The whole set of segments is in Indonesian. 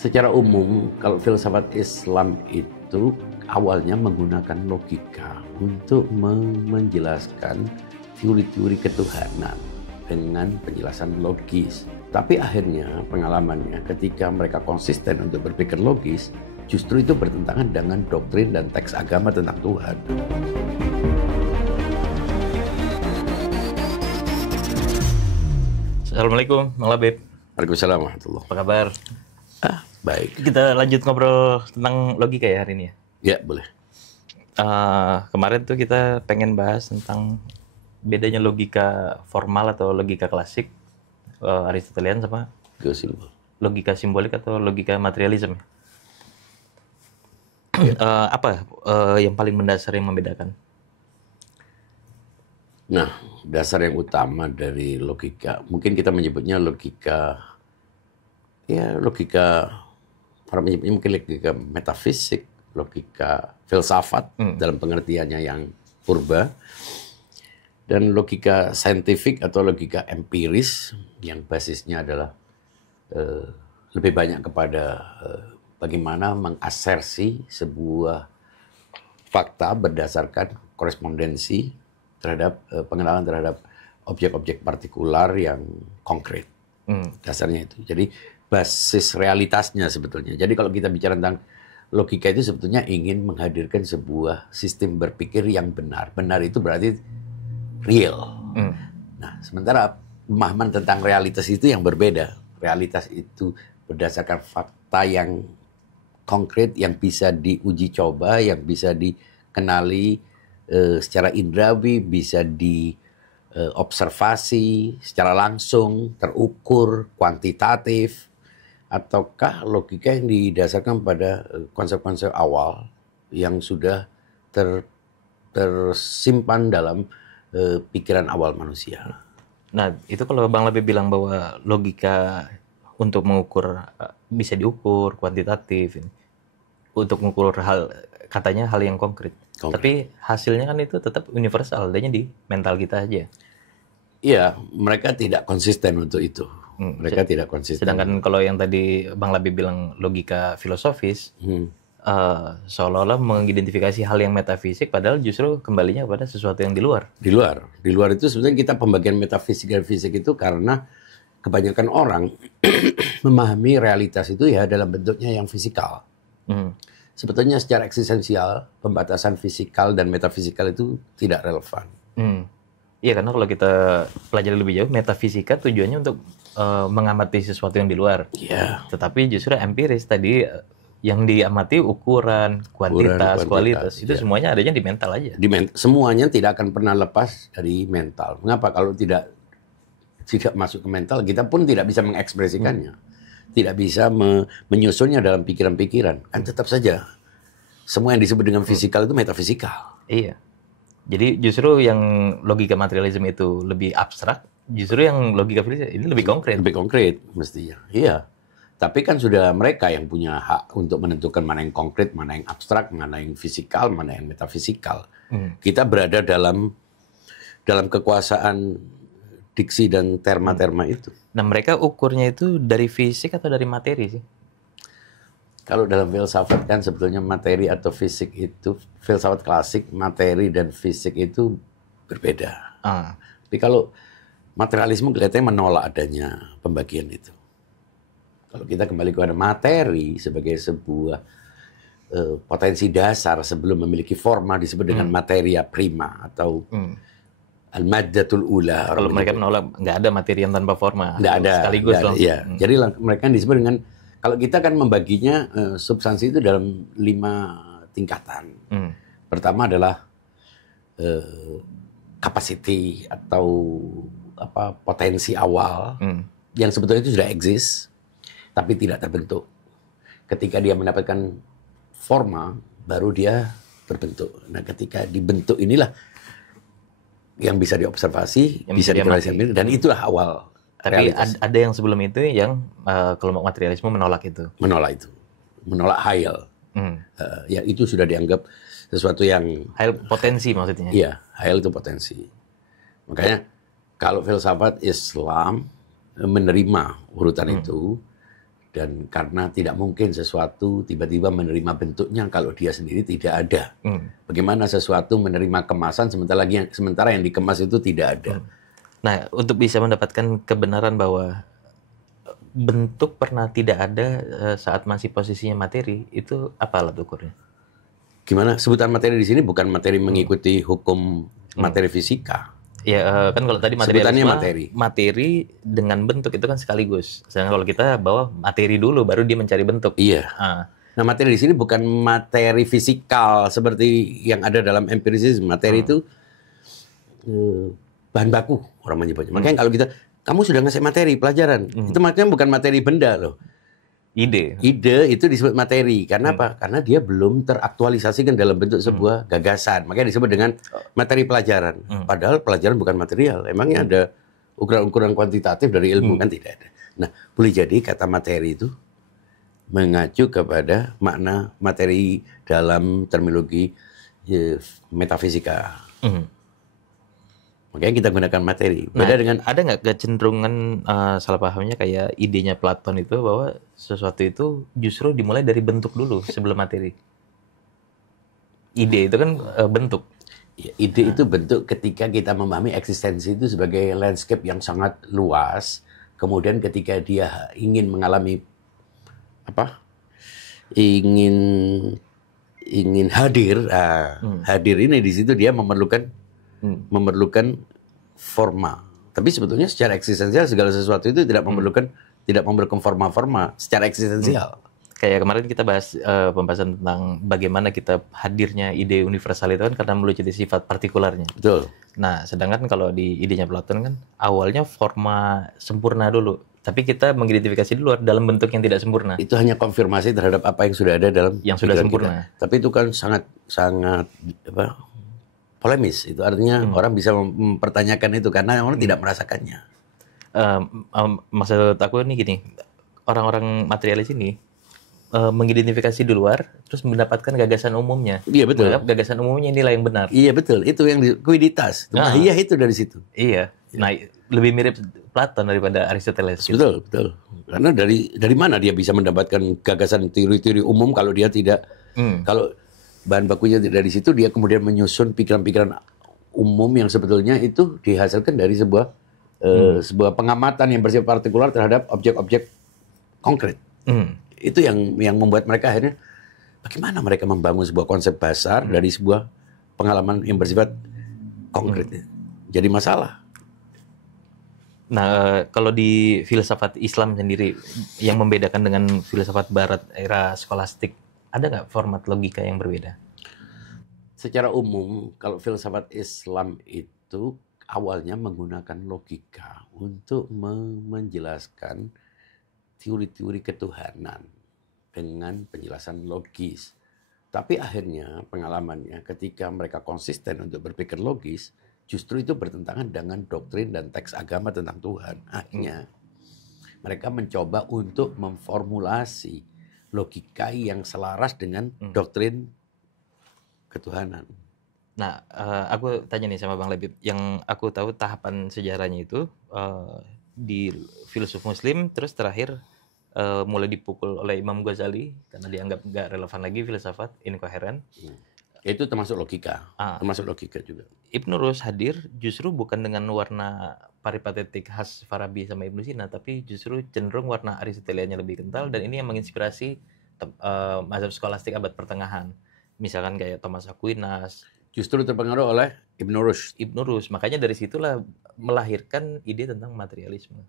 Secara umum, kalau filsafat Islam itu awalnya menggunakan logika untuk menjelaskan teori-teori ketuhanan dengan penjelasan logis. Tapi akhirnya pengalamannya ketika mereka konsisten untuk berpikir logis, justru itu bertentangan dengan doktrin dan teks agama tentang Tuhan. Assalamualaikum, Bang Labib. Waalaikumsalam warahmatullahi. Apa kabar? Baik. Kita lanjut ngobrol tentang logika ya hari ini ya? Ya, boleh. Kemarin tuh kita pengen bahas tentang bedanya logika formal atau logika klasik, Aristotelian sama logika simbolik atau logika materialisme. Apa yang paling mendasar yang membedakan? Nah, dasar yang utama dari logika, mungkin kita menyebutnya logika, orang menyebutnya mungkin logika metafisik, logika filsafat dalam pengertiannya yang purba, dan logika saintifik atau logika empiris yang basisnya adalah lebih banyak kepada bagaimana mengasersi sebuah fakta berdasarkan korespondensi terhadap pengenalan terhadap objek-objek partikular yang konkret. Dasarnya itu. Jadi basis realitasnya sebetulnya. Jadi kalau kita bicara tentang logika itu sebetulnya ingin menghadirkan sebuah sistem berpikir yang benar. Benar itu berarti real. Nah, sementara pemahaman tentang realitas itu yang berbeda. Realitas itu berdasarkan fakta yang konkret, yang bisa diuji coba, yang bisa dikenali secara indrawi, bisa diobservasi secara langsung, terukur, kuantitatif, ataukah logika yang didasarkan pada konsep-konsep awal yang sudah tersimpan dalam pikiran awal manusia. Nah, itu kalau Bang Labib bilang bahwa logika untuk mengukur bisa diukur, kuantitatif, untuk mengukur katanya hal yang konkret. Tapi hasilnya kan itu tetap universal, adanya di mental kita aja. Iya, mereka tidak konsisten untuk itu. Mereka tidak konsisten. Sedangkan kalau yang tadi Bang Labib bilang logika filosofis, seolah-olah mengidentifikasi hal yang metafisik, padahal justru kembalinya kepada sesuatu yang di luar. Di luar itu sebenarnya kita pembagian metafisik dan fisik itu karena kebanyakan orang memahami realitas itu ya dalam bentuknya yang fisikal. Sebetulnya secara eksistensial, pembatasan fisikal dan metafisikal itu tidak relevan. Iya, karena kalau kita pelajari lebih jauh, metafisika tujuannya untuk mengamati sesuatu yang di luar. Iya. Tetapi justru empiris tadi yang diamati ukuran, kuantitas, kualitas, itu semuanya adanya di mental aja. Semuanya tidak akan pernah lepas dari mental. Mengapa? Kalau tidak masuk ke mental, kita pun tidak bisa mengekspresikannya. Tidak bisa menyusunnya dalam pikiran-pikiran. Kan tetap saja semua yang disebut dengan fisikal itu metafisikal. Iya. Jadi justru yang logika materialisme itu lebih abstrak, justru yang logika filsafat ini lebih konkret. Lebih konkret mestinya. Iya. Tapi kan sudah mereka yang punya hak untuk menentukan mana yang konkret, mana yang abstrak, mana yang fisikal, mana yang metafisikal. Kita berada dalam kekuasaan diksi dan terma-terma itu. Nah, mereka ukurnya itu dari fisik atau dari materi sih? Kalau dalam filsafat kan sebetulnya materi atau fisik itu, filsafat klasik, materi dan fisik itu berbeda. Tapi kalau materialisme kelihatannya menolak adanya pembagian itu. Kalau kita kembali kepada materi sebagai sebuah potensi dasar sebelum memiliki forma disebut dengan materia prima atau al-maddatul ula. Kalau mereka menolak nggak ada materi yang tanpa forma. Nggak ada. Sekaligus dong. Ya. Jadi mereka disebut dengan, kalau kita kan membaginya substansi itu dalam 5 tingkatan. Pertama adalah capacity atau potensi awal yang sebetulnya itu sudah exist tapi tidak terbentuk. Ketika dia mendapatkan forma baru dia berbentuk. Nah, ketika dibentuk inilah yang bisa diobservasi, yang bisa dipelajari, dan itulah awal. Tapi ada yang sebelum itu yang kelompok materialisme menolak itu. Menolak hayal. Ya itu sudah dianggap sesuatu yang hayal potensi maksudnya. Iya, hayal itu potensi. Makanya kalau filsafat Islam menerima urutan itu, Dan karena tidak mungkin sesuatu tiba-tiba menerima bentuknya kalau dia sendiri tidak ada. Bagaimana sesuatu menerima kemasan sementara yang dikemas itu tidak ada. Nah, untuk bisa mendapatkan kebenaran bahwa bentuk pernah tidak ada saat masih posisinya materi, itu apa alat ukurnya? Gimana? Sebutan materi di sini bukan materi mengikuti hukum materi fisika. Ya kan kalau tadi Sebutannya materialisme, materi dengan bentuk itu kan sekaligus. Sedangkan kalau kita bawa materi dulu, baru dia mencari bentuk. Iya. Nah, materi di sini bukan materi fisikal seperti yang ada dalam empirisisme. Materi itu bahan baku orang menyebutnya. Makanya kalau kamu sudah ngasih materi pelajaran, itu makanya bukan materi benda loh. Ide itu disebut materi. Karena apa? Karena dia belum teraktualisasikan dalam bentuk sebuah gagasan. Makanya disebut dengan materi pelajaran. Padahal pelajaran bukan material. Emangnya ada ukuran-ukuran kuantitatif dari ilmu? Kan tidak ada. Nah, boleh jadi kata materi itu mengacu kepada makna materi dalam terminologi metafisika. Makanya kita gunakan materi. Beda dengan ada nggak kecenderungan salah pahamnya kayak idenya Platon itu bahwa sesuatu itu justru dimulai dari bentuk dulu sebelum materi. Ide itu kan bentuk. Ya, ide itu bentuk ketika kita memahami eksistensi itu sebagai landscape yang sangat luas. Kemudian ketika dia ingin mengalami ingin hadir, hadir ini di situ dia memerlukan forma. Tapi sebetulnya secara eksistensial segala sesuatu itu tidak memerlukan forma-forma secara eksistensial. Kayak kemarin kita bahas pembahasan tentang bagaimana kita hadirnya ide universal itu kan karena melucuti sifat partikularnya. Betul. Nah, sedangkan kalau di idenya Platon kan awalnya forma sempurna dulu, tapi kita mengidentifikasi dulu dalam bentuk yang tidak sempurna. Itu hanya konfirmasi terhadap apa yang sudah ada dalam yang sudah sempurna. Kita. Tapi itu kan sangat polemis. Itu artinya orang bisa mempertanyakan itu karena orang tidak merasakannya. Maksud aku ini gini, orang-orang materialis ini mengidentifikasi di luar, terus mendapatkan gagasan umumnya. Iya betul. Gagasan umumnya inilah yang benar. Iya betul. Itu yang kuiditas. Mahiyah itu dari situ. Iya. Nah, lebih mirip Platon daripada Aristoteles. Betul, betul. Karena dari mana dia bisa mendapatkan gagasan teori-teori umum kalau dia tidak, kalau bahan bakunya dari situ, dia kemudian menyusun pikiran-pikiran umum yang sebetulnya itu dihasilkan dari sebuah pengamatan yang bersifat partikular terhadap objek-objek konkret. Itu yang membuat mereka akhirnya bagaimana mereka membangun sebuah konsep besar dari sebuah pengalaman yang bersifat konkret. Jadi masalah. Nah, kalau di filsafat Islam sendiri yang membedakan dengan filsafat Barat era skolastik, ada nggak format logika yang berbeda? Secara umum, kalau filsafat Islam itu awalnya menggunakan logika untuk menjelaskan teori-teori ketuhanan dengan penjelasan logis. Tapi akhirnya pengalamannya ketika mereka konsisten untuk berpikir logis, justru itu bertentangan dengan doktrin dan teks agama tentang Tuhan. Akhirnya mereka mencoba untuk memformulasi logika yang selaras dengan doktrin ketuhanan. Nah, aku tanya nih sama Bang Labib, yang aku tahu tahapan sejarahnya itu di filsuf Muslim, terus terakhir mulai dipukul oleh Imam Ghazali karena dianggap nggak relevan lagi, filsafat inkoheren. Itu termasuk logika, termasuk logika juga. Ibnu Rus hadir justru bukan dengan warna peripatetik khas Farabi sama Ibnu Sina, tapi justru cenderung warna Aristotelianya lebih kental, dan ini yang menginspirasi mazhab skolastik abad pertengahan. Misalkan kayak Thomas Aquinas. Justru terpengaruh oleh Ibnu Rus. Ibnu Rus, makanya dari situlah melahirkan ide tentang materialisme.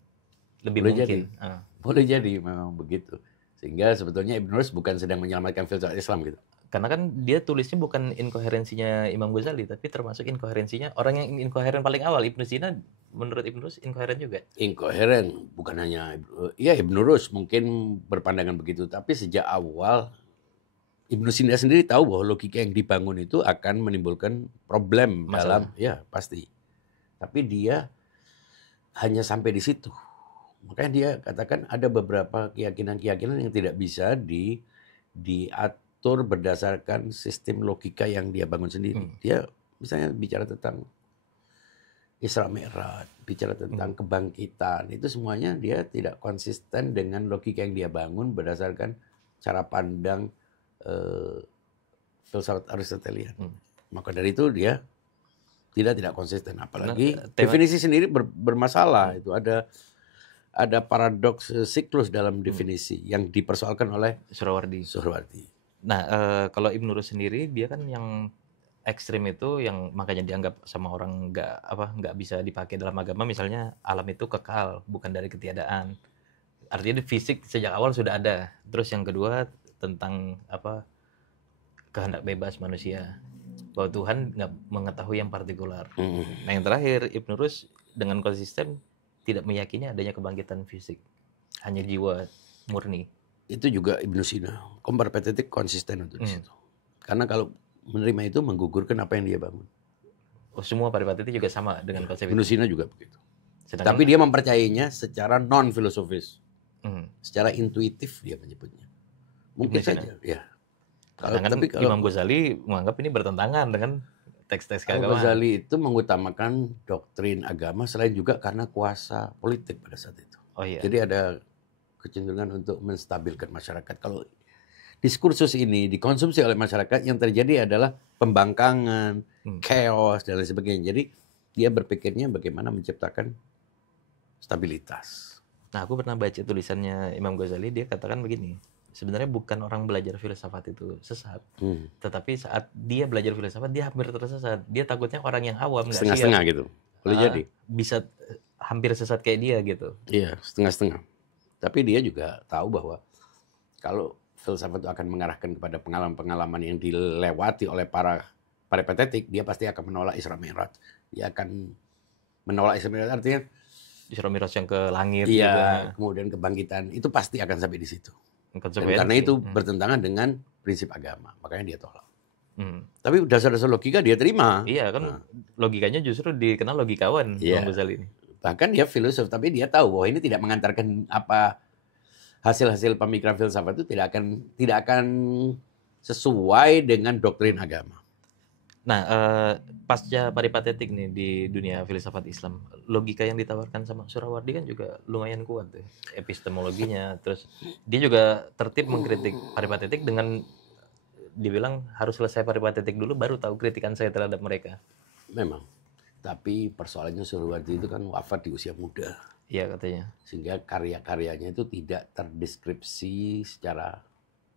Lebih boleh mungkin. Jadi. Boleh jadi memang begitu. Sehingga sebetulnya Ibnu Rus bukan sedang menyelamatkan filsafat Islam gitu. Karena kan dia tulisnya bukan inkoherensinya Imam Ghazali, tapi termasuk inkoherensinya orang yang inkoheren paling awal. Ibnu Sina, menurut Ibnu Rus inkoheren juga. Inkoheren, bukan hanya Ibnu Rus mungkin berpandangan begitu, tapi sejak awal Ibnu Sina sendiri tahu bahwa logika yang dibangun itu akan menimbulkan problem dalam, pasti. Tapi dia hanya sampai di situ. Makanya dia katakan ada beberapa keyakinan-keyakinan yang tidak bisa diatur berdasarkan sistem logika yang dia bangun sendiri. Dia misalnya bicara tentang Isra Mi'raj, bicara tentang kebangkitan, itu semuanya dia tidak konsisten dengan logika yang dia bangun berdasarkan cara pandang filsafat Aristotelian. Maka dari itu dia tidak konsisten, apalagi definisi sendiri bermasalah. Itu ada paradoks siklus dalam definisi yang dipersoalkan oleh Surawardi. Nah, kalau Ibnu Rus sendiri dia kan yang ekstrim itu yang makanya dianggap sama orang nggak bisa dipakai dalam agama, misalnya alam itu kekal bukan dari ketiadaan, artinya di fisik sejak awal sudah ada. Terus yang kedua tentang kehendak bebas manusia, bahwa Tuhan nggak mengetahui yang partikular. Nah yang terakhir Ibnu Rus dengan konsisten tidak meyakini adanya kebangkitan fisik, hanya jiwa murni. Itu juga Ibnu Sina, komparpetetik konsisten untuk di situ. Karena kalau menerima itu menggugurkan apa yang dia bangun. Oh, semua paripatetik juga sama dengan konsep Ibnu itu. Sina juga begitu. Tapi dia mempercayainya secara non filosofis, secara intuitif dia menyebutnya. Mungkin saja, ya. Tapi kalau Imam Ghazali menganggap ini bertentangan dengan teks-teks keagamaan. Ghazali itu mengutamakan doktrin agama selain juga karena kuasa politik pada saat itu. Oh iya. Jadi ada kecenderungan untuk menstabilkan masyarakat. Kalau diskursus ini dikonsumsi oleh masyarakat, yang terjadi adalah pembangkangan, chaos, dan lain sebagainya. Jadi dia berpikirnya bagaimana menciptakan stabilitas. Nah, aku pernah baca tulisannya Imam Ghazali, dia katakan begini, sebenarnya bukan orang belajar filsafat itu sesat, tetapi saat dia belajar filsafat, dia hampir tersesat. Dia takutnya orang yang awam, setengah-setengah gitu, boleh jadi. Bisa hampir sesat kayak dia gitu. Iya, setengah-setengah. Tapi dia juga tahu bahwa kalau filsafat itu akan mengarahkan kepada pengalaman-pengalaman yang dilewati oleh para peripatetik, dia pasti akan menolak Isra Mi'raj. Dia akan menolak Isra Mi'raj, artinya Isra Mi'raj yang ke langit. Iya, juga. Kemudian kebangkitan, itu pasti akan sampai di situ. Dan karena itu bertentangan dengan prinsip agama, makanya dia tolak. Tapi dasar-dasar logika dia terima. Iya kan, logikanya justru dikenal logikawan Imam Ghazali ini. Bahkan dia filosof, tapi dia tahu bahwa ini tidak mengantarkan hasil-hasil pemikiran filsafat itu tidak akan sesuai dengan doktrin agama. Nah, pasca paripatetik nih di dunia filsafat Islam, logika yang ditawarkan sama Surawardi kan juga lumayan kuat tuh, epistemologinya. Terus dia juga tertib mengkritik paripatetik dengan dibilang harus selesai paripatetik dulu baru tahu kritikan saya terhadap mereka. Memang. Tapi persoalannya Surawardi itu kan wafat di usia muda. Iya katanya. Sehingga karya-karyanya itu tidak terdeskripsi secara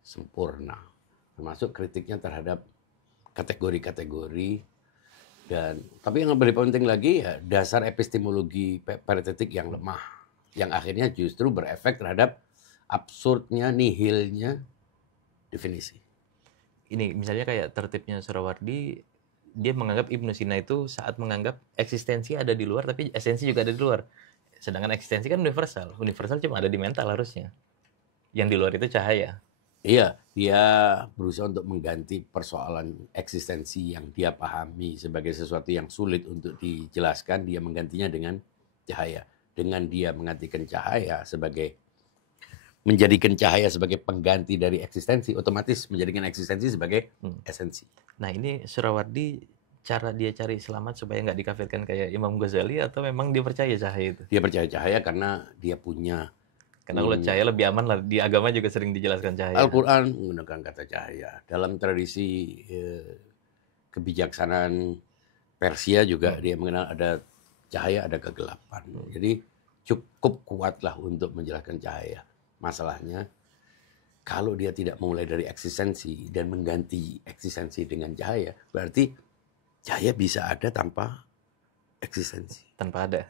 sempurna. Termasuk kritiknya terhadap kategori-kategori. Tapi yang lebih penting lagi ya dasar epistemologi paritetik yang lemah. Yang akhirnya justru berefek terhadap absurdnya, nihilnya definisi. Ini misalnya kayak tertibnya Surawardi, dia menganggap Ibnu Sina itu saat menganggap eksistensi ada di luar, tapi esensi juga ada di luar. Sedangkan eksistensi kan universal. Universal cuma ada di mental harusnya. Yang di luar itu cahaya. Iya, dia berusaha untuk mengganti persoalan eksistensi yang dia pahami sebagai sesuatu yang sulit untuk dijelaskan. Dia menggantinya dengan cahaya. Dengan dia menjadikan cahaya sebagai pengganti dari eksistensi, otomatis menjadikan eksistensi sebagai esensi. Nah ini Surawardi, cara dia cari selamat supaya nggak dikafirkan kayak Imam Ghazali, atau memang dia percaya cahaya itu? Dia percaya cahaya karena dia punya. Karena kalau cahaya lebih aman lah, di agama juga sering dijelaskan cahaya. Al-Quran menggunakan kata cahaya. Dalam tradisi kebijaksanaan Persia juga dia mengenal ada cahaya, ada kegelapan. Jadi cukup kuatlah untuk menjelaskan cahaya. Masalahnya, kalau dia tidak memulai dari eksistensi dan mengganti eksistensi dengan cahaya, berarti cahaya bisa ada tanpa eksistensi. Tanpa ada.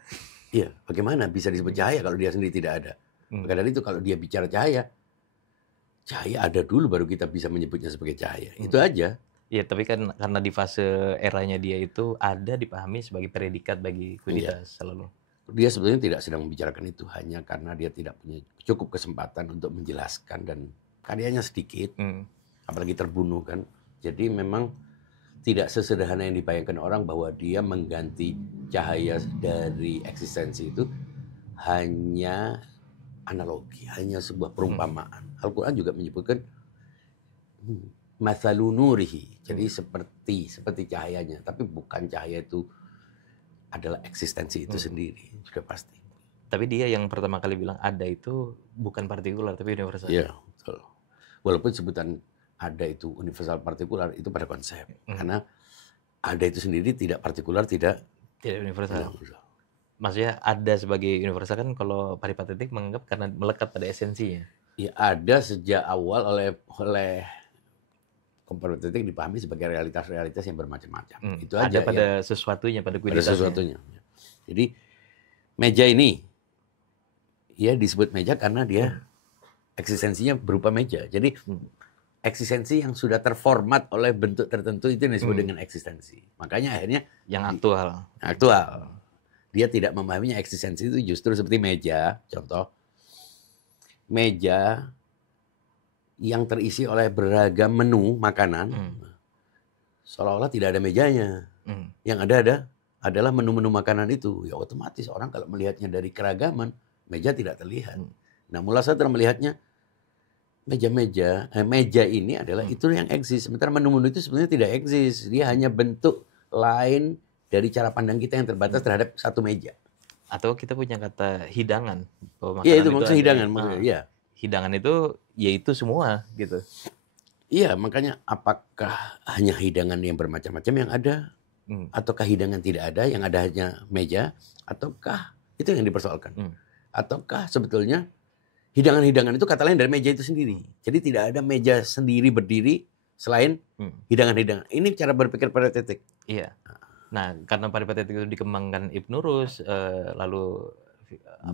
Iya, bagaimana bisa disebut cahaya kalau dia sendiri tidak ada? Maka dari itu kalau dia bicara cahaya ada dulu baru kita bisa menyebutnya sebagai cahaya. Itu aja. Iya, tapi kan karena di fase eranya dia itu ada dipahami sebagai predikat bagi kualitas selalu. Dia sebetulnya tidak sedang membicarakan itu, hanya karena dia tidak punya cukup kesempatan untuk menjelaskan dan karyanya sedikit, apalagi terbunuh kan. Jadi memang tidak sesederhana yang dibayangkan orang bahwa dia mengganti cahaya dari eksistensi itu hanya analogi, hanya sebuah perumpamaan. Al-Quran juga menyebutkan mathalu nurihi, jadi seperti cahayanya, tapi bukan cahaya itu adalah eksistensi itu sendiri, sudah pasti. Tapi dia yang pertama kali bilang ada itu bukan partikular tapi universal. Iya, betul. Walaupun sebutan ada itu universal partikular itu pada konsep, karena ada itu sendiri tidak partikular, tidak universal. Maksudnya ada sebagai universal kan kalau peripatetik menganggap karena melekat pada esensinya. Ya, ada sejak awal oleh peripatetik dipahami sebagai realitas-realitas yang bermacam-macam. Itu aja. Ada pada sesuatunya, pada kualitasnya. Pada sesuatunya. Jadi meja ini, ya disebut meja karena dia eksistensinya berupa meja. Jadi eksistensi yang sudah terformat oleh bentuk tertentu itu yang disebut dengan eksistensi. Makanya akhirnya yang aktual. Dia tidak memahaminya eksistensi itu justru seperti meja, contoh meja yang terisi oleh beragam menu makanan, seolah-olah tidak ada mejanya. Yang ada adalah menu-menu makanan itu. Ya otomatis orang kalau melihatnya dari keragaman, meja tidak terlihat. Nah, mulai saya melihatnya meja ini adalah itu yang eksis. Sementara menu-menu itu sebenarnya tidak eksis. Dia hanya bentuk lain dari cara pandang kita yang terbatas terhadap satu meja. Atau kita punya kata hidangan. Iya, itu maksudnya hidangan. Maksudnya, hidangan itu yaitu semua gitu. Iya, makanya apakah hanya hidangan yang bermacam-macam yang ada? Ataukah hidangan tidak ada, yang ada hanya meja? Ataukah itu yang dipersoalkan? Ataukah sebetulnya hidangan-hidangan itu kata lain dari meja itu sendiri? Jadi tidak ada meja sendiri berdiri selain hidangan-hidangan. Ini cara berpikir peripatetik. Iya. Nah, karena peripatetik itu dikembangkan Ibnu Rus, lalu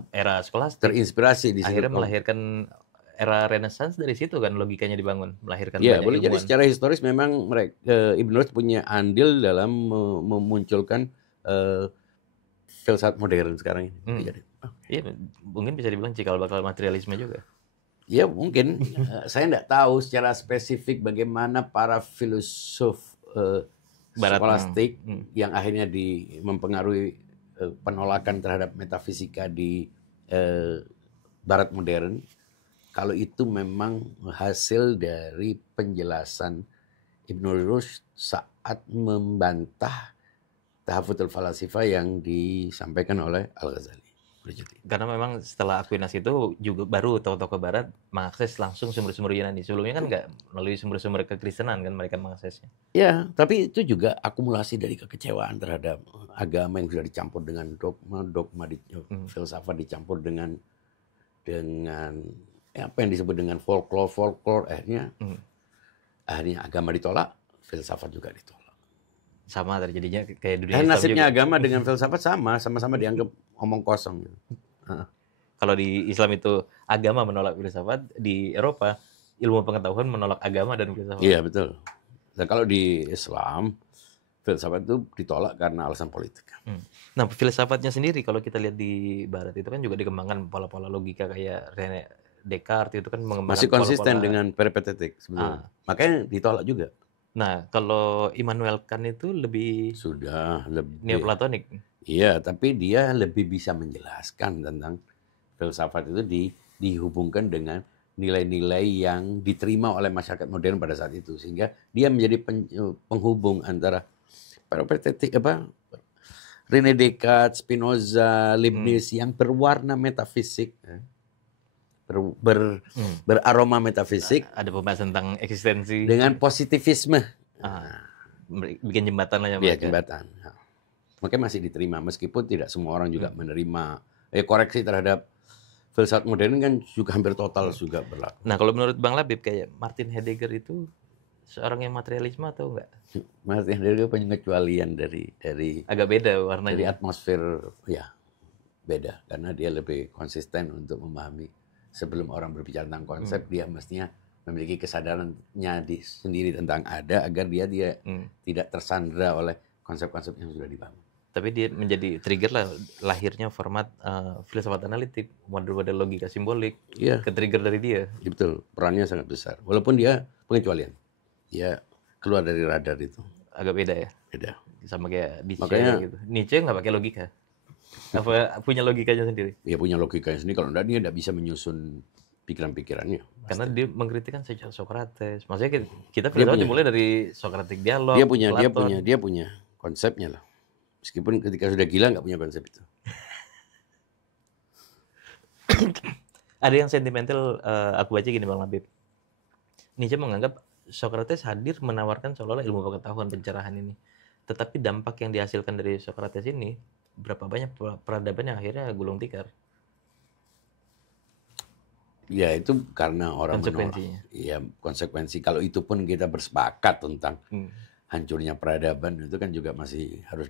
era skolastik terinspirasi di situ. Akhirnya melahirkan era Renaissance dari situ kan logikanya dibangun, melahirkan banyak boleh ilmuwan. Jadi secara historis memang Ibnu Rus punya andil dalam memunculkan filsafat modern sekarang ini. Iya, mungkin bisa dibilang cikal bakal materialisme juga. Ya mungkin. Saya tidak tahu secara spesifik bagaimana para filosof skolastik yang akhirnya mempengaruhi penolakan terhadap metafisika di Barat modern. Kalau itu memang hasil dari penjelasan Ibnu Rus saat membantah Tahafutul Falasifah yang disampaikan oleh Al-Ghazali. Karena memang setelah Aquinas itu juga baru tokoh-tokoh Barat mengakses langsung sumber-sumber Yunani. Sebelumnya kan nggak melalui sumber-sumber kekristenan kan mereka mengaksesnya. Ya, tapi itu juga akumulasi dari kekecewaan terhadap agama yang sudah dicampur dengan dogma filsafat dicampur dengan apa yang disebut dengan folklore akhirnya agama ditolak, filsafat juga ditolak. Sama terjadinya kayak dunia Islam nasibnya juga. Agama dengan filsafat sama-sama dianggap omong kosong. Kalau di Islam itu agama menolak filsafat, di Eropa ilmu pengetahuan menolak agama dan filsafat. Iya betul. Dan kalau di Islam filsafat itu ditolak karena alasan politik. Nah, filsafatnya sendiri kalau kita lihat di Barat itu kan juga dikembangkan pola-pola logika kayak René Descartes itu kan mengembangkan masih konsisten dengan peripatetik sebetulnya. Makanya ditolak juga. Nah, kalau Immanuel Kant itu lebih neoplatonik. Iya, tapi dia lebih bisa menjelaskan tentang filsafat itu dihubungkan dengan nilai-nilai yang diterima oleh masyarakat modern pada saat itu, sehingga dia menjadi penghubung antara peripatetik René Descartes, Spinoza, Leibniz yang berwarna metafisik. Beraroma metafisik. Ada pembahasan tentang eksistensi dengan positivisme. Bikin jembatan lah ya. Iya, jembatan. Makanya masih diterima meskipun tidak semua orang juga menerima. Koreksi terhadap filsafat modern kan juga hampir total juga berlaku. Nah, kalau menurut Bang Labib kayak Martin Heidegger itu seorang yang materialisme atau enggak? Martin Heidegger pengecualian dari agak beda warnanya. Dari atmosfer beda karena dia lebih konsisten untuk memahami. Sebelum orang berbicara tentang konsep, dia mestinya memiliki kesadarannya sendiri tentang ada agar dia tidak tersandra oleh konsep-konsep yang sudah dibangun. Tapi dia menjadi trigger lah lahirnya format filsafat analitik, model-model logika simbolik, ke-trigger dari dia. Ya, betul, perannya sangat besar. Walaupun dia pengecualian, dia keluar dari radar itu. Agak beda ya? Beda. Sama kayak Nietzsche gitu. Nietzsche nggak pakai logika. Apa punya logikanya sendiri? Dia punya logikanya sendiri. Kalau enggak dia tidak bisa menyusun pikiran-pikirannya. Karena dia mengkritik kan Socrates. Maksudnya kita filsafat dimulai dari Socratic dialog. Dia punya konsepnya lah. Meskipun ketika sudah gila nggak punya konsep itu. Ada yang sentimental, aku baca gini Bang Labib. Nietzsche menganggap Socrates hadir menawarkan seolah-olah ilmu pengetahuan pencerahan ini. Tetapi dampak yang dihasilkan dari Socrates ini, berapa banyak peradaban yang akhirnya gulung tikar. Ya itu karena orang menolak. Konsekuensinya. Ya konsekuensi. Kalau itu pun kita bersepakat tentang hancurnya peradaban, itu kan juga masih harus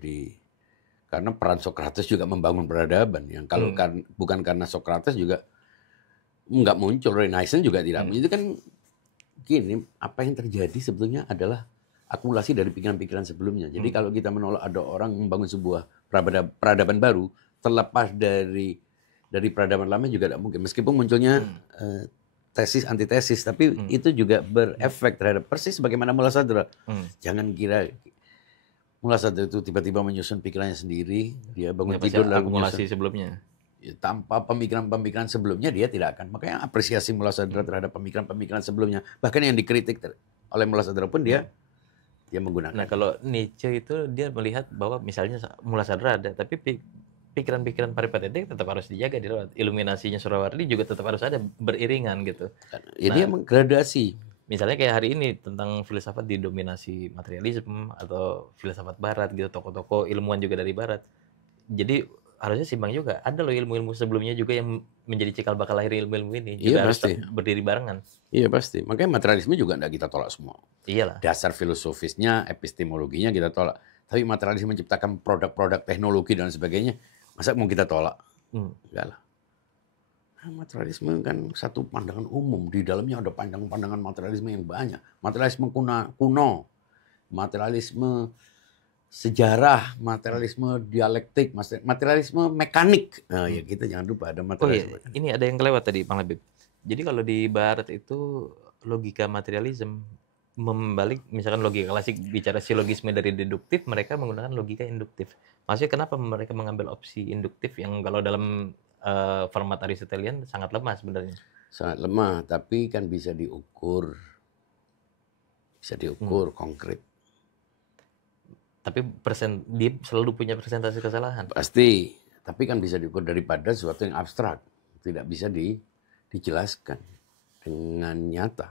karena peran Socrates juga membangun peradaban. Yang kalau bukan karena Socrates juga nggak muncul, Renaissance juga tidak muncul. Itu kan gini, apa yang terjadi sebetulnya adalah akumulasi dari pikiran-pikiran sebelumnya. Jadi kalau kita menolak ada orang membangun sebuah peradaban baru, terlepas dari peradaban lama juga tidak mungkin. Meskipun munculnya tesis antitesis, tapi itu juga berefek terhadap persis bagaimana Mullasadra. Jangan kira Mullasadra itu tiba-tiba menyusun pikirannya sendiri, dia bangun tidur lalu akumulasi sebelumnya. Ya, tanpa pemikiran-pemikiran sebelumnya dia tidak akan. Makanya apresiasi Mullasadra terhadap pemikiran-pemikiran sebelumnya, bahkan yang dikritik oleh Mullasadra pun dia menggunakan. Nah kalau Nietzsche itu dia melihat bahwa misalnya Mullasadra ada, tapi pikiran-pikiran Paripatetik tetap harus dijaga, dirawat. Iluminasinya Surawardi juga tetap harus ada beriringan gitu. Ya, dia menggradasi. Misalnya kayak hari ini tentang filsafat didominasi materialisme atau filsafat Barat gitu, tokoh-tokoh ilmuwan juga dari Barat. Jadi harusnya simbang juga. Ada loh ilmu-ilmu sebelumnya juga yang menjadi cikal bakal lahir ilmu-ilmu ini. Juga harus berdiri barengan. Iya pasti. Makanya materialisme juga tidak kita tolak semua. Iyalah. Dasar filosofisnya, epistemologinya kita tolak. Tapi materialisme menciptakan produk-produk teknologi dan sebagainya. Masa mau kita tolak? Enggak lah. Nah, materialisme kan satu pandangan umum. Di dalamnya ada pandangan materialisme yang banyak. Materialisme kuno. Materialisme sejarah. Materialisme dialektik. Materialisme mekanik. Nah, ya kita jangan lupa ada materialisme. Oh iya, ini ada yang kelewat tadi Bang Labib. Jadi kalau di Barat itu logika materialisme membalik, misalkan logika klasik bicara silogisme dari deduktif, mereka menggunakan logika induktif. Maksudnya kenapa mereka mengambil opsi induktif yang kalau dalam format Aristotelian sangat lemah sebenarnya? Sangat lemah, tapi kan bisa diukur. Bisa diukur konkret. Tapi dia selalu punya persentase kesalahan. Pasti, tapi kan bisa diukur daripada sesuatu yang abstrak. Tidak bisa dijelaskan dengan nyata.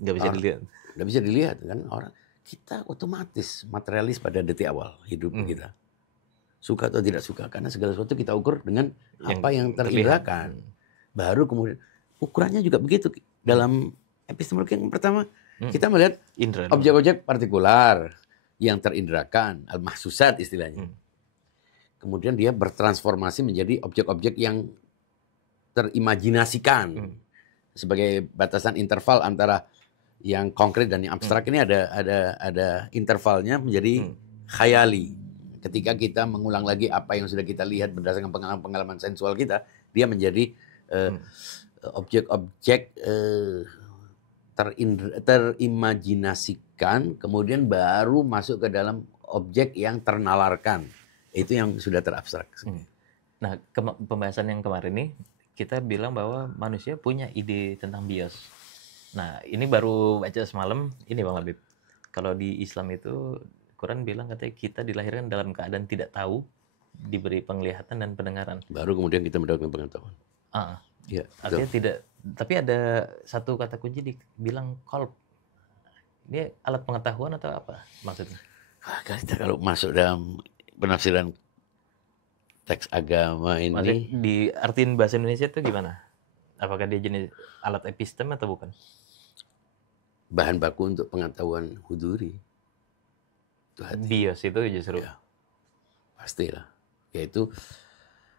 Nggak bisa dilihat. Nggak bisa dilihat kan orang. Kita otomatis materialis pada detik awal hidup kita. Suka atau tidak suka. Karena segala sesuatu kita ukur dengan apa yang terindrakan. Baru kemudian ukurannya juga begitu. Dalam epistemologi yang pertama kita melihat objek-objek partikular yang terindrakan, al-mahsusat istilahnya. Kemudian dia bertransformasi menjadi objek-objek yang terimajinasikan sebagai batasan interval antara yang konkret dan yang abstrak. Ini ada intervalnya menjadi khayali. Ketika kita mengulang lagi apa yang sudah kita lihat berdasarkan pengalaman sensual kita, dia menjadi objek-objek terimajinasikan, kemudian baru masuk ke dalam objek yang ternalarkan. Itu yang sudah terabstrak. Nah, pembahasan yang kemarin ini kita bilang bahwa manusia punya ide tentang bios. Nah, ini baru baca semalam, ini Bang Labib. Kalau di Islam itu, Quran bilang katanya kita dilahirkan dalam keadaan tidak tahu, diberi penglihatan dan pendengaran. Baru kemudian kita mendapatkan pengetahuan. Ya, artinya tidak, tapi ada satu kata kunci dibilang qalb. Ini alat pengetahuan atau apa maksudnya? Kita kalau masuk dalam penafsiran teks agama ini. Maksudnya diartiin bahasa Indonesia itu gimana? Apakah dia jenis alat epistem atau bukan? Bahan baku untuk pengetahuan huduri. Itu bios itu justru. Ya, pastilah. Yaitu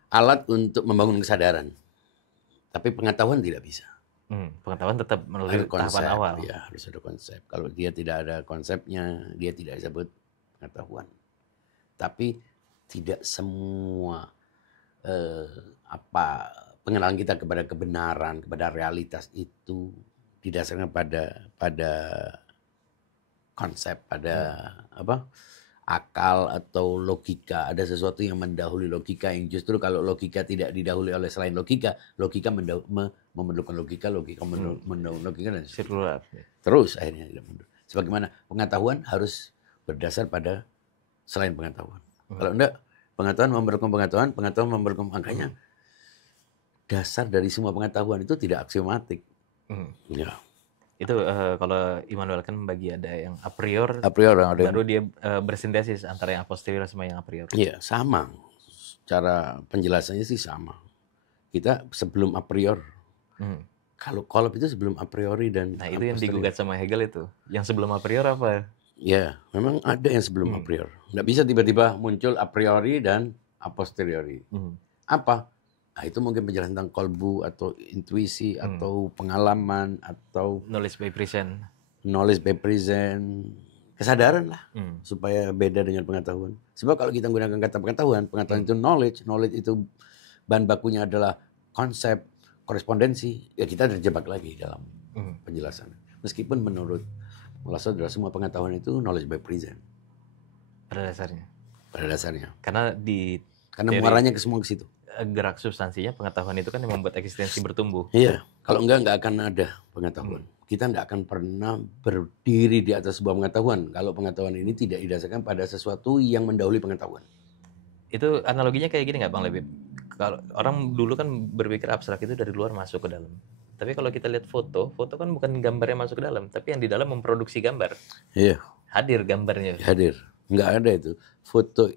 alat untuk membangun kesadaran. Tapi pengetahuan tidak bisa. Pengetahuan tetap melalui tahapan awal. Ya, harus ada konsep. Kalau dia tidak ada konsepnya, dia tidak disebut pengetahuan. Tapi tidak semua pengenalan kita kepada kebenaran, kepada realitas itu didasarkan pada konsep, pada akal atau logika. Ada sesuatu yang mendahului logika, yang justru kalau logika tidak didahului oleh selain logika, logika memerlukan logika mendahului logika dan sirkular. Terus akhirnya tidak mundur. Sebagaimana pengetahuan harus berdasar pada selain pengetahuan. Kalau enggak, pengetahuan memperlukan pengetahuan, pengetahuan memperlukan makanya. Dasar dari semua pengetahuan itu tidak aksiomatik. Ya. Itu kalau Immanuel kan membagi ada yang a priori, ada baru dia bersintesis antara yang a posterior sama yang a priori. Iya, sama. Cara penjelasannya sih sama. Kita sebelum a priori. Kalau kolab itu sebelum a priori dan nah itu yang digugat sama Hegel itu. Yang sebelum a priori apa? Ya, memang ada yang sebelum a priori. Nggak bisa tiba-tiba muncul a priori dan a posteriori. Apa? Nah, itu mungkin penjelasan tentang kolbu atau intuisi atau pengalaman atau knowledge by present, kesadaran lah supaya beda dengan pengetahuan. Sebab kalau kita menggunakan kata pengetahuan itu knowledge itu bahan bakunya adalah konsep, korespondensi, ya kita terjebak lagi dalam penjelasan. Meskipun menurut Mulasar adalah semua pengetahuan itu knowledge by present. Pada dasarnya. Karena muaranya ke semua ke situ. Gerak substansinya pengetahuan itu kan yang membuat eksistensi bertumbuh. Iya, kalau enggak akan ada pengetahuan. Kita enggak akan pernah berdiri di atas sebuah pengetahuan kalau pengetahuan ini tidak didasarkan pada sesuatu yang mendahului pengetahuan. Itu analoginya kayak gini nggak Bang Lebib? Kalau orang dulu kan berpikir abstrak itu dari luar masuk ke dalam. Tapi kalau kita lihat foto kan bukan gambar yang masuk ke dalam, tapi yang di dalam memproduksi gambar. Iya. Hadir gambarnya. Hadir. Enggak ada itu. Foto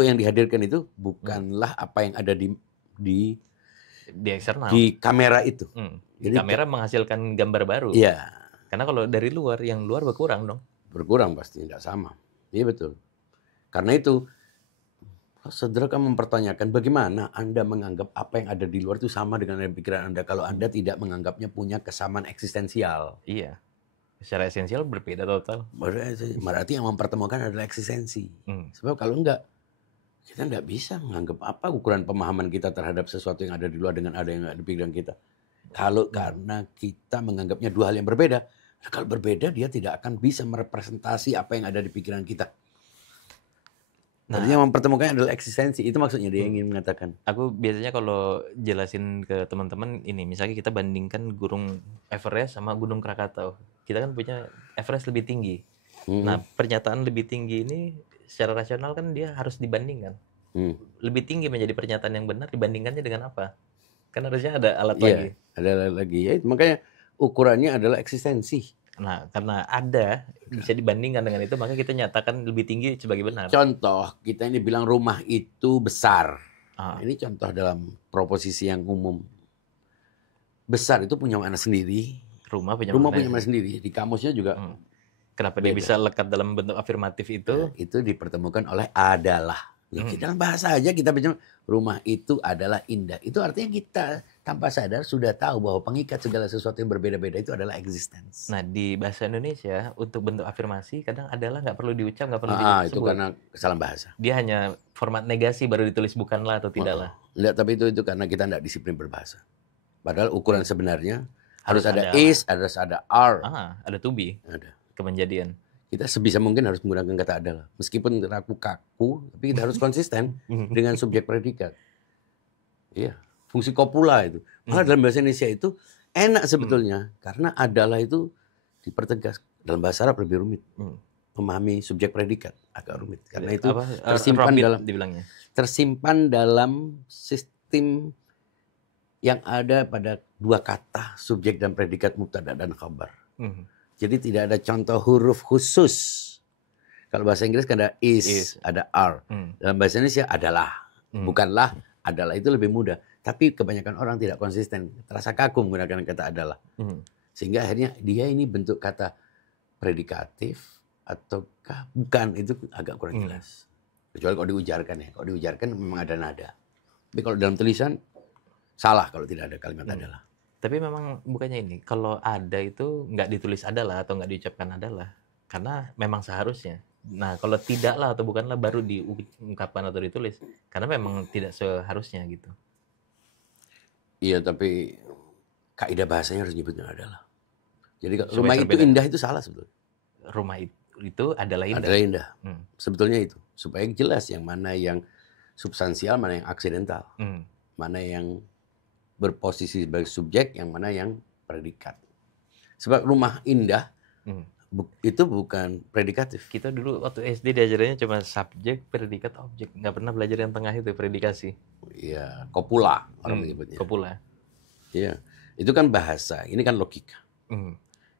yang dihadirkan itu bukanlah apa yang ada di eksternal. Di kamera itu. Jadi kamera menghasilkan gambar baru. Iya. Karena kalau dari luar, yang luar berkurang dong. Berkurang pasti, tidak sama. Iya betul. Karena itu, saudara kan mempertanyakan bagaimana Anda menganggap apa yang ada di luar itu sama dengan pikiran Anda kalau Anda tidak menganggapnya punya kesamaan eksistensial. Iya. Secara esensial berbeda total. Berarti yang mempertemukan adalah eksistensi. Sebab kalau enggak, kita enggak bisa menganggap apa ukuran pemahaman kita terhadap sesuatu yang ada di luar dengan ada yang ada di pikiran kita. Kalau karena kita menganggapnya dua hal yang berbeda. Kalau berbeda dia tidak akan bisa merepresentasi apa yang ada di pikiran kita. Artinya mempertemukan adalah eksistensi. Itu maksudnya dia ingin mengatakan. Aku biasanya kalau jelasin ke teman-teman ini, misalnya kita bandingkan Gunung Everest sama Gunung Krakatau. Kita kan punya Everest lebih tinggi. Nah, pernyataan lebih tinggi ini secara rasional kan dia harus dibandingkan. Lebih tinggi menjadi pernyataan yang benar dibandingkannya dengan apa? Kan harusnya ada alat lagi. Ada alat lagi. Ya, makanya ukurannya adalah eksistensi. Nah, karena ada bisa dibandingkan dengan itu, maka kita nyatakan lebih tinggi sebagai benar. Contoh, kita ini bilang rumah itu besar. Ini contoh dalam proposisi yang umum. Besar itu punya makna sendiri. Rumah punya makna sendiri. Di kamusnya juga. Kenapa dia bisa lekat dalam bentuk afirmatif itu? Itu dipertemukan oleh adalah. Dalam bahasa aja kita bicara rumah itu adalah indah. Itu artinya kita tanpa sadar sudah tahu bahwa pengikat segala sesuatu yang berbeda-beda itu adalah existence. Nah, di bahasa Indonesia untuk bentuk afirmasi kadang adalah nggak perlu diucap, nggak perlu disebut. Itu karena kesalahan bahasa. Dia hanya format negasi baru ditulis bukanlah atau tidaklah. Enggak, tapi itu karena kita enggak disiplin berbahasa. Padahal ukuran sebenarnya harus ada is, harus ada are. Ada to be. Ada. Kemenjadian. Kita sebisa mungkin harus menggunakan kata adalah. Meskipun kaku, tapi kita harus konsisten dengan subjek predikat. Iya, fungsi kopula itu. Malah dalam bahasa Indonesia itu enak sebetulnya. Karena adalah itu dipertegas. Dalam bahasa Arab lebih rumit. Memahami subjek predikat agak rumit. Karena itu tersimpan dalam sistem yang ada pada dua kata, subjek dan predikat, mubtada dan khabar. Jadi tidak ada contoh huruf khusus. Kalau bahasa Inggris kan ada is. Ada are. Dalam bahasa Indonesia adalah. Bukanlah, adalah itu lebih mudah. Tapi kebanyakan orang tidak konsisten. Terasa kaku menggunakan kata adalah. Sehingga akhirnya dia ini bentuk kata predikatif ataukah bukan. Itu agak kurang jelas. Kecuali kalau diujarkan ya. Kalau diujarkan memang ada nada. Tapi kalau dalam tulisan salah kalau tidak ada kalimat adalah. Tapi memang bukannya ini, kalau ada itu nggak ditulis adalah atau nggak diucapkan adalah. Karena memang seharusnya. Nah, kalau tidaklah atau bukanlah baru diungkapkan atau ditulis. Karena memang tidak seharusnya gitu. Iya, tapi kaidah bahasanya harus nyebutnya adalah. Jadi rumah itu indah itu salah sebetulnya. Rumah itu adalah indah. Adalah indah. Sebetulnya itu. Supaya jelas yang mana yang substansial, mana yang aksidental. Mana yang berposisi sebagai subjek, yang mana yang predikat. Sebab rumah indah, Itu bukan predikatif. Kita dulu waktu SD diajarannya cuma subjek, predikat, objek. Nggak pernah belajar yang tengah itu, predikasi. Iya, copula orang menyebutnya. Copula. Iya, itu kan bahasa. Ini kan logika.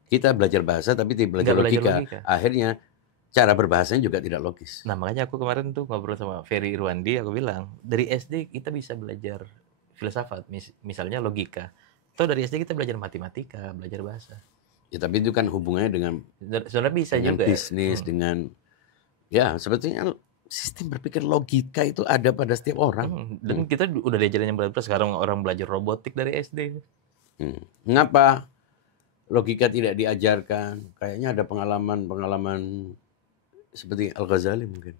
Kita belajar bahasa tapi tidak belajar logika. Akhirnya cara berbahasanya juga tidak logis. Nah, makanya aku kemarin tuh ngobrol sama Ferry Irwandi, aku bilang, dari SD kita bisa belajar filsafat, misalnya logika. Atau dari SD kita belajar matematika, belajar bahasa. Ya, tapi itu kan hubungannya dengan sebenarnya bisa dengan juga bisnis, dengan ya sebetulnya sistem berpikir logika itu ada pada setiap orang. Dan kita udah diajarin yang berat-berat, sekarang orang belajar robotik dari SD. Mengapa logika tidak diajarkan? Kayaknya ada pengalaman seperti Al-Ghazali mungkin.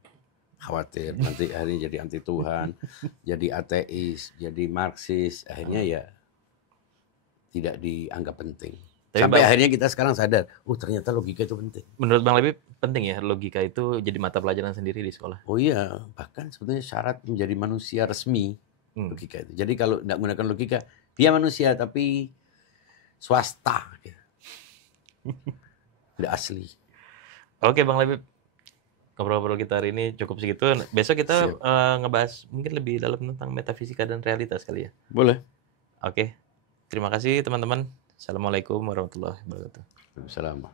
Khawatir nanti akhirnya jadi anti Tuhan, jadi ateis, jadi Marxis, akhirnya ya tidak dianggap penting. Sampai akhirnya kita sekarang sadar, ternyata logika itu penting. Menurut Bang Lebih penting ya logika itu jadi mata pelajaran sendiri di sekolah? Oh iya, bahkan sebetulnya syarat menjadi manusia resmi logika itu. Jadi kalau tidak menggunakan logika, dia manusia tapi swasta. Tidak asli. Oke Bang Lebih, ngobrol-ngobrol kita hari ini cukup segitu. Besok kita ngebahas mungkin lebih dalam tentang metafisika dan realitas kali ya? Boleh. Oke, terima kasih teman-teman. Assalamualaikum warahmatullahi wabarakatuh. Waalaikumsalam.